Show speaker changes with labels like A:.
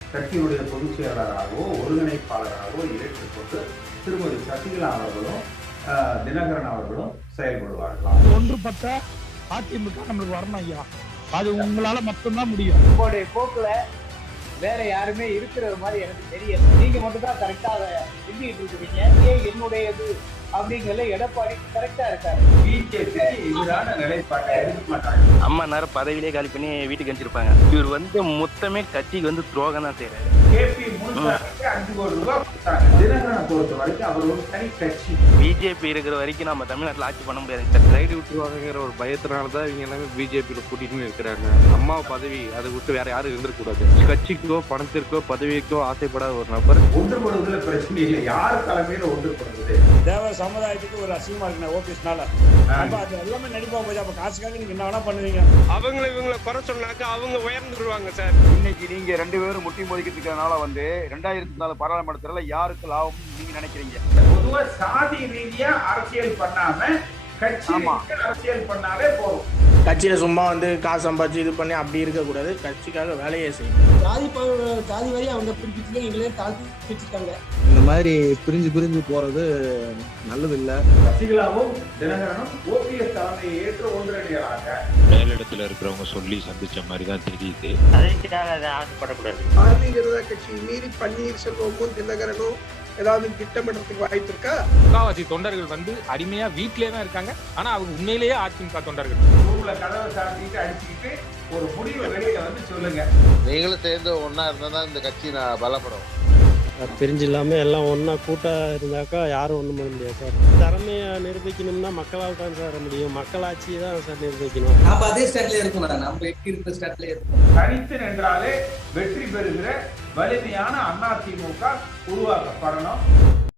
A: கட்சியுடைய பொதுச் செயலாளராகவோ ஒருங்கிணைப்பாளராகவோ ஏற்றுக்கொண்டு திருமதி சசிகலா அவர்களும் தினகரன் அவர்களும் செயல்படுவார்களாம்.
B: ஒன்றுபட்ட அதிமுக நம்மளுக்கு வரணும் ஐயா, அது உங்களால மட்டும்தான் முடியும்.
C: உங்களுடைய போக்குல வேற யாருமே இருக்கிற மாதிரி எனக்கு தெரியல. நீங்க மட்டும் தான் கரெக்டா அதை செஞ்சுக்கிட்டு இருக்கிறீங்க. என்னுடையது அப்படிங்கறத எடப்பாடி கரெக்டா இருக்காரு.
A: பிஜேபி எதிரான நிலைப்பாட்டை எடுக்க மாட்டாங்க.
D: அம்மா நேரம் பதவியிலே காலி பண்ணி வீட்டுக்கு அனுப்பிச்சிருப்பாங்க. இவர் மொத்தமே கட்சிக்கு துரோகம் தான் செய்யறாரு.
A: கேபி முனுசாமிக்கு 5 கோடி ரூபாய் கொடுத்தாங்க. தினகரனை பொறுத்த வரைக்கும் அவர் ஒரு தனி கட்சி.
D: பிஜேபி இருக்கிற வரைக்கும் நம்ம தமிழ்நாட்டில் ஆட்சி பண்ண முடியாது.
E: ரைடு விட்டுருவாங்கிற ஒரு பயத்தினாலதான் இவங்க எல்லாமே பிஜேபியில கூட்டிட்டு இருக்கிறாங்க. அம்மா பதவி அதை விட்டு வேற யாரும் இருந்துக்கூடாது. கட்சிக்கோ பணத்திற்கோ பதவிக்கோ ஆசைப்படாத ஒரு நபர்.
A: ஒன்றுபடுவதில் பிரச்சனை இல்லை. யார் தலைமையில ஒன்றுபடுவது?
F: தேவ சமுதாயத்துக்கு ஒரு அசிங்கமா இருக்கு ஓபிஎஸ்னால. அது எல்லாமே நடிப்பா போய் அப்ப காசுக்காக நீங்க என்ன வேணா பண்ணுவீங்க.
G: இவங்களை குறை சொன்னாக்க அவங்க உயர்ந்துருவாங்க சார்.
H: இன்னைக்கு நீங்க 2 பேரும் முட்டி மோதிக்கிட்டு இருக்கிறதுனால 2004 பாராளுமன்றத்துல யாருக்கு லாபம் நீங்க நினைக்கிறீங்க?
A: பொதுவா சாதி ரீதியா அரசியல் பண்ணாம கட்சி அரசியல் பண்ணாலே போதும்.
I: கட்சியில சும்மா காசு சம்பாதிச்சு இது பண்ணி அப்படி இருக்கக்கூடாது. கட்சிக்காக வேலையே செய்யணும்.
J: ஜாதி வரி அவங்க பிரிச்சுட்டு எங்களே தாழ்த்தி பிரிச்சுட்டாங்க.
K: இந்த மாதிரி பிரிஞ்சு போறது நல்லது இல்ல.
A: சசிகலாவும் தினகரனும் ஓபிஎஸ் தலைமையை ஏற்று ஒன்றிணைகிறாங்க.
L: மேலிடத்துல இருக்கிறவங்க சொல்லி சந்திச்ச மாதிரி தான் தெரியுது.
D: ஆசைப்படக்கூடாது.
J: பாரதிய ஜனதா கட்சி மீறி பன்னீர்செல்வமும் தினகரனும் ஏதாவது திட்டமிடறதுக்கு வாய்ப்பு இருக்கா?
B: முக்காவாசி தொண்டர்கள் அடிமையா வீட்டிலே தான் இருக்காங்க. ஆனா அவங்க உண்மையிலேயே அதிமுக தொண்டர்கள்.
A: ஊர்ல கதவை சாத்திட்டு அடிச்சுக்கிட்டு ஒரு முடிவை வெளியில சொல்லுங்க.
M: நீங்களும் சேர்ந்து ஒன்னா இருந்தா தான் இந்த கட்சி நான் பலப்படும்.
N: பிரிஞ்சு இல்லாம எல்லாம் ஒன்னா கூட்டா இருந்தாக்கா யாரும் ஒண்ணும் பண்ண முடியாது சார். திறமையை நிரூபிக்கணும்னா மக்களால் தான் சார் முடியும். மக்களாட்சியை தான் சார் நிரூபிக்கணும்.
C: நம்ம அதே ஸ்டாட்ல இருக்கணும். நம்ம எப்படி இருக்கிற ஸ்டாட்ல இருக்கணும்.
A: தனித்து நின்றாலே வெற்றி பெறுகிற வலிமையான அதிமுக உருவாக்கப்படணும்.